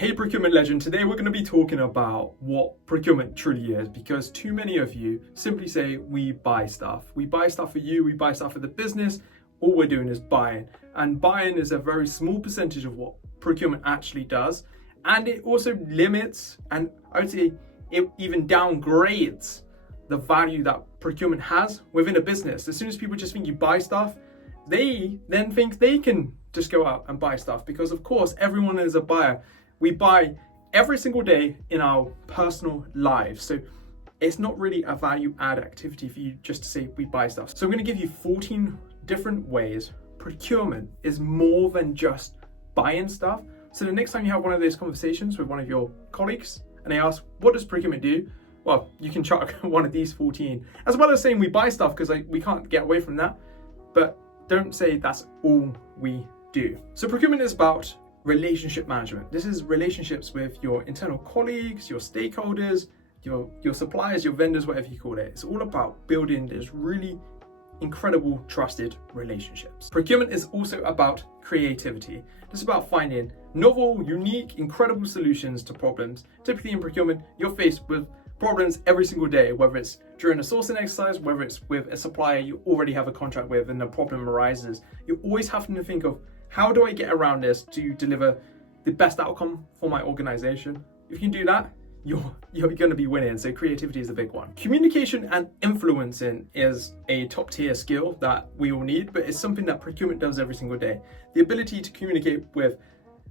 Hey procurement legend, today we're going to be talking about what procurement truly is, because too many of you simply say we buy stuff. We buy stuff for you, we buy stuff for the business. All we're doing is buying. And buying is a very small percentage of what procurement actually does. And it also limits, and I would say it even downgrades the value that procurement has within a business. As soon as people just think you buy stuff, they then think they can just go out and buy stuff, because of course everyone is a buyer. We buy every single day in our personal lives. So it's not really a value add activity for you just to say we buy stuff. So I'm going to give you 14 different ways procurement is more than just buying stuff. So the next time you have one of those conversations with one of your colleagues and they ask, what does procurement do? Well, you can chuck one of these 14, as well as saying we buy stuff, because we can't get away from that. But don't say that's all we do. So procurement is about relationship management. This is relationships with your internal colleagues, your stakeholders, your suppliers, your vendors, whatever you call it. It's all about building this really incredible trusted relationships. Procurement is also about creativity. It's about finding novel, unique, incredible solutions to problems. Typically in procurement, you're faced with problems every single day, whether it's during a sourcing exercise, whether it's with a supplier you already have a contract with and the problem arises. You're always having to think of, how do I get around this to deliver the best outcome for my organization? If you can do that, you're going to be winning. So creativity is a big one. Communication and influencing is a top tier skill that we all need, but it's something that procurement does every single day. The ability to communicate with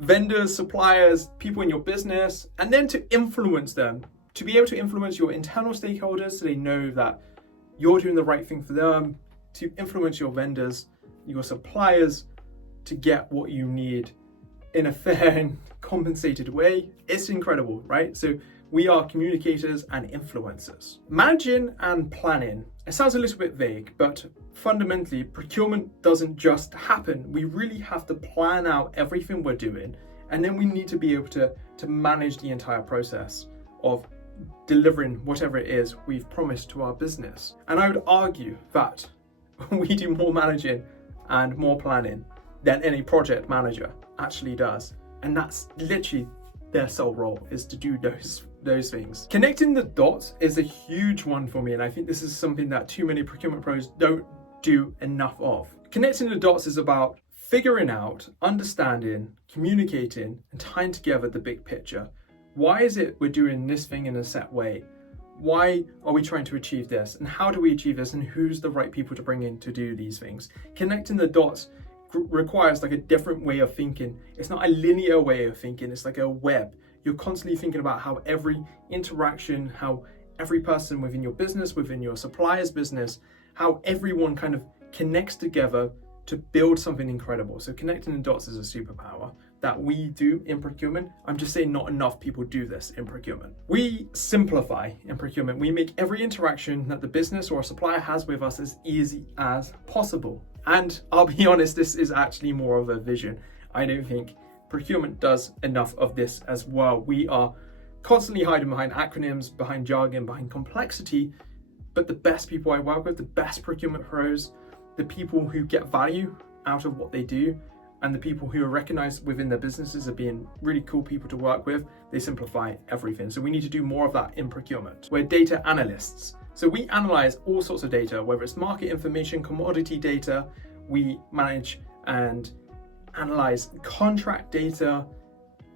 vendors, suppliers, people in your business, and then to influence them, to be able to influence your internal stakeholders so they know that you're doing the right thing for them, to influence your vendors, your suppliers, to get what you need in a fair and compensated way. It's incredible, right? So we are communicators and influencers. Managing and planning. It sounds a little bit vague, but fundamentally, procurement doesn't just happen. We really have to plan out everything we're doing, and then we need to be able to manage the entire process of delivering whatever it is we've promised to our business. And I would argue that we do more managing and more planning than any project manager actually does. And that's literally their sole role, is to do those things. Connecting the dots is a huge one for me, and I think this is something that too many procurement pros don't do enough of. Connecting the dots is about figuring out, understanding, communicating, and tying together the big picture. Why is it we're doing this thing in a set way? Why are we trying to achieve this? And how do we achieve this? And who's the right people to bring in to do these things? Connecting the dots requires like a different way of thinking. It's not a linear way of thinking, it's like a web. You're constantly thinking about how every interaction, how every person within your business, within your supplier's business, how everyone kind of connects together to build something incredible. So connecting the dots is a superpower that we do in procurement. I'm just saying not enough people do this in procurement. We simplify in procurement. We make every interaction that the business or a supplier has with us as easy as possible. And I'll be honest, this is actually more of a vision. I don't think procurement does enough of this as well. We are constantly hiding behind acronyms, behind jargon, behind complexity. But the best people I work with, the best procurement pros, the people who get value out of what they do, and the people who are recognized within their businesses as being really cool people to work with, they simplify everything. So we need to do more of that in procurement. We're data analysts. So we analyze all sorts of data, whether it's market information, commodity data. We manage and analyze contract data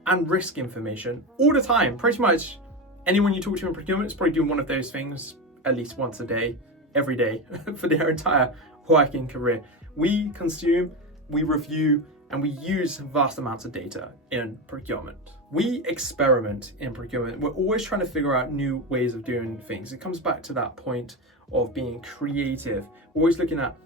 and risk information all the time. Pretty much anyone you talk to in procurement is probably doing one of those things at least once a day, every day for their entire working career. We consume, we review, and we use vast amounts of data in procurement. We experiment in procurement. We're always trying to figure out new ways of doing things. It comes back to that point of being creative. We're always looking at,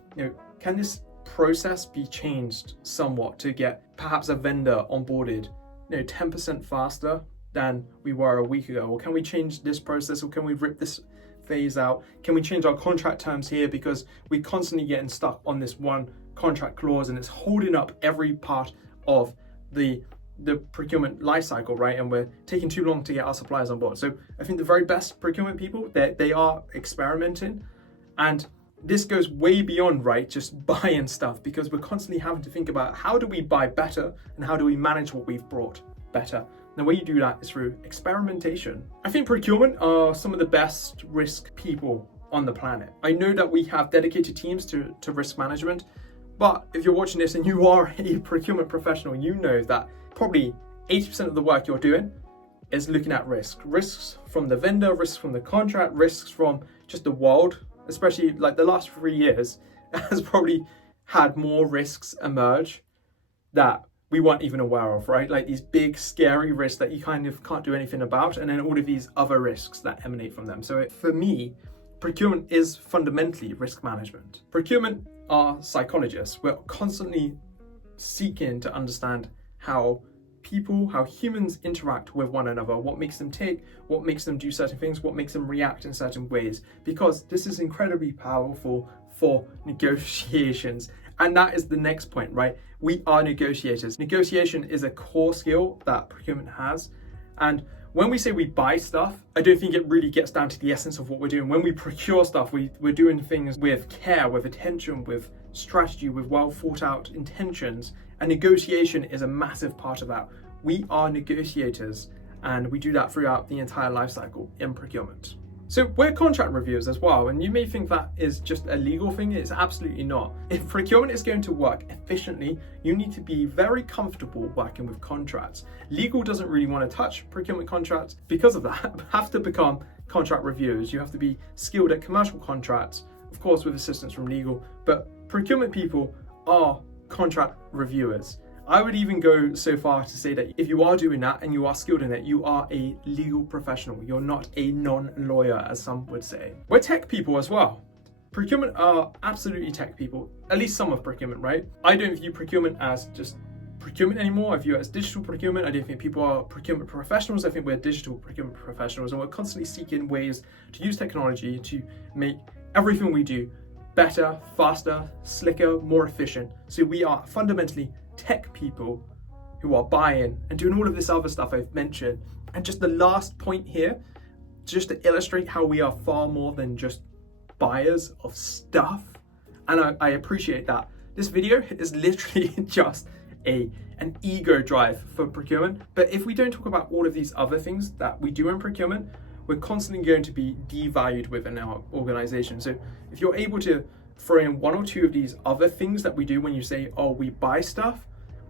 can this process be changed somewhat to get perhaps a vendor onboarded, 10% faster than we were a week ago? Or can we change this process? Or can we rip this phase out? Can we change our contract terms here, because we're constantly getting stuck on this one contract clause and it's holding up every part of the procurement life cycle, right? And we're taking too long to get our suppliers on board. So I think the very best procurement people, they are experimenting, and this goes way beyond, right, just buying stuff, because we're constantly having to think about how do we buy better and how do we manage what we've brought better the way you do that is through experimentation. I think procurement are some of the best risk people on the planet. I know that we have dedicated teams to risk management, but if you're watching this and you are a procurement professional, you know that probably 80% of the work you're doing is looking at risks from the vendor, risks from the contract, risks from just the world, especially like the last 3 years has probably had more risks emerge that we weren't even aware of, right? Like these big scary risks that you kind of can't do anything about, and then all of these other risks that emanate from them. So for me, procurement is fundamentally risk management. Procurement are psychologists. We're constantly seeking to understand how humans interact with one another, what makes them tick, what makes them do certain things, what makes them react in certain ways, because this is incredibly powerful for negotiations. And that is the next point, right? We are negotiators. Negotiation is a core skill that procurement has. And when we say we buy stuff, I don't think it really gets down to the essence of what we're doing. When we procure stuff, we're doing things with care, with attention, with strategy, with well thought out intentions. And negotiation is a massive part of that. We are negotiators, and we do that throughout the entire life cycle in procurement. So we're contract reviewers as well, and you may think that is just a legal thing. It's absolutely not. If procurement is going to work efficiently, you need to be very comfortable working with contracts. Legal doesn't really want to touch procurement contracts. Because of that, you have to become contract reviewers. You have to be skilled at commercial contracts, of course with assistance from legal, but procurement people are contract reviewers. I would even go so far to say that if you are doing that and you are skilled in it, you are a legal professional. You're not a non-lawyer, as some would say. We're tech people as well. Procurement are absolutely tech people, at least some of procurement, right? I don't view procurement as just procurement anymore. I view it as digital procurement. I don't think people are procurement professionals. I think we're digital procurement professionals, and we're constantly seeking ways to use technology to make everything we do better, faster, slicker, more efficient. So we are fundamentally tech people who are buying and doing all of this other stuff I've mentioned. And just the last point here, just to illustrate how we are far more than just buyers of stuff. And I appreciate that. This video is literally just an ego drive for procurement. But if we don't talk about all of these other things that we do in procurement, we're constantly going to be devalued within our organization. So if you're able to throw in one or two of these other things that we do when you say, oh, we buy stuff,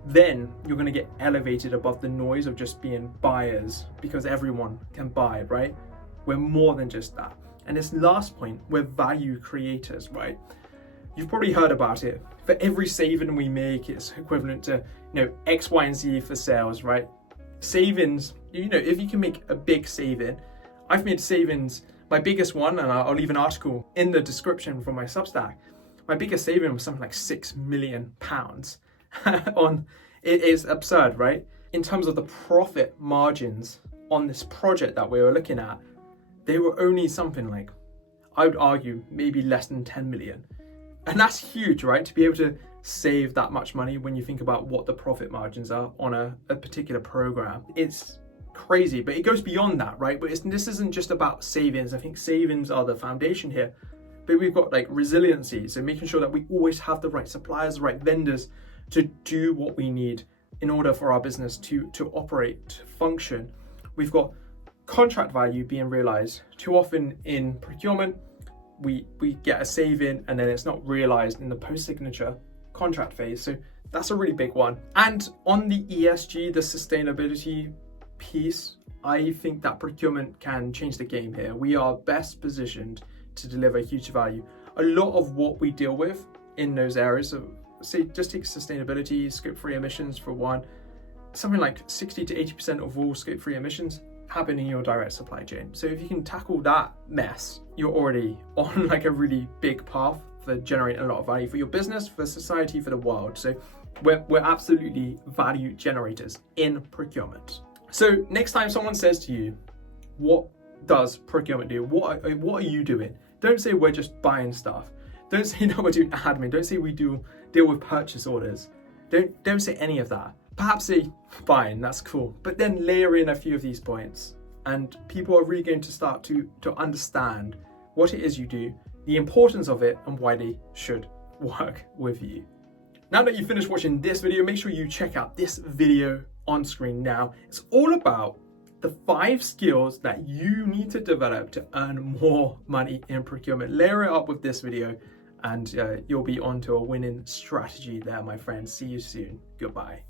then you're going to get elevated above the noise of just being buyers, because everyone can buy, right? We're more than just that. And this last point, we're value creators, right? You've probably heard about it. For every saving we make, it's equivalent to, X, Y, and Z for sales, right? Savings, if you can make a big saving, I've made savings. My biggest one, and I'll leave an article in the description for my Substack. My biggest saving was something like £6 million it is absurd, right? In terms of the profit margins on this project that we were looking at, they were only something like, I would argue, maybe less than 10 million. And that's huge, right? To be able to save that much money when you think about what the profit margins are on a particular program. It's crazy, but it goes beyond that, right? But this isn't just about savings. I think savings are the foundation here, but we've got like resiliency, so making sure that we always have the right suppliers, the right vendors to do what we need in order for our business to operate, to function. We've got contract value being realized. Too often in procurement, we get a saving and then it's not realized in the post-signature contract phase. So that's a really big one. And on the ESG, the sustainability piece, I think that procurement can change the game here. We are best positioned to deliver huge value. A lot of what we deal with in those areas, so say just take sustainability, scope 3 emissions for one, something like 60 to 80% of all scope 3 emissions happen in your direct supply chain. So if you can tackle that mess, you're already on like a really big path for generating a lot of value for your business, for society, for the world. So we're absolutely value generators in procurement. So next time someone says to you, what does procurement do? What are you doing? Don't say we're just buying stuff. Don't say no, we're doing admin. Don't say we deal with purchase orders. Don't say any of that. Perhaps say fine, that's cool. But then layer in a few of these points, and people are really going to start to understand what it is you do, the importance of it, and why they should work with you. Now that you've finished watching this video, make sure you check out this video on screen now. It's all about the 5 skills that you need to develop to earn more money in procurement. Layer it up with this video and you'll be onto a winning strategy there, my friends. See you soon. Goodbye.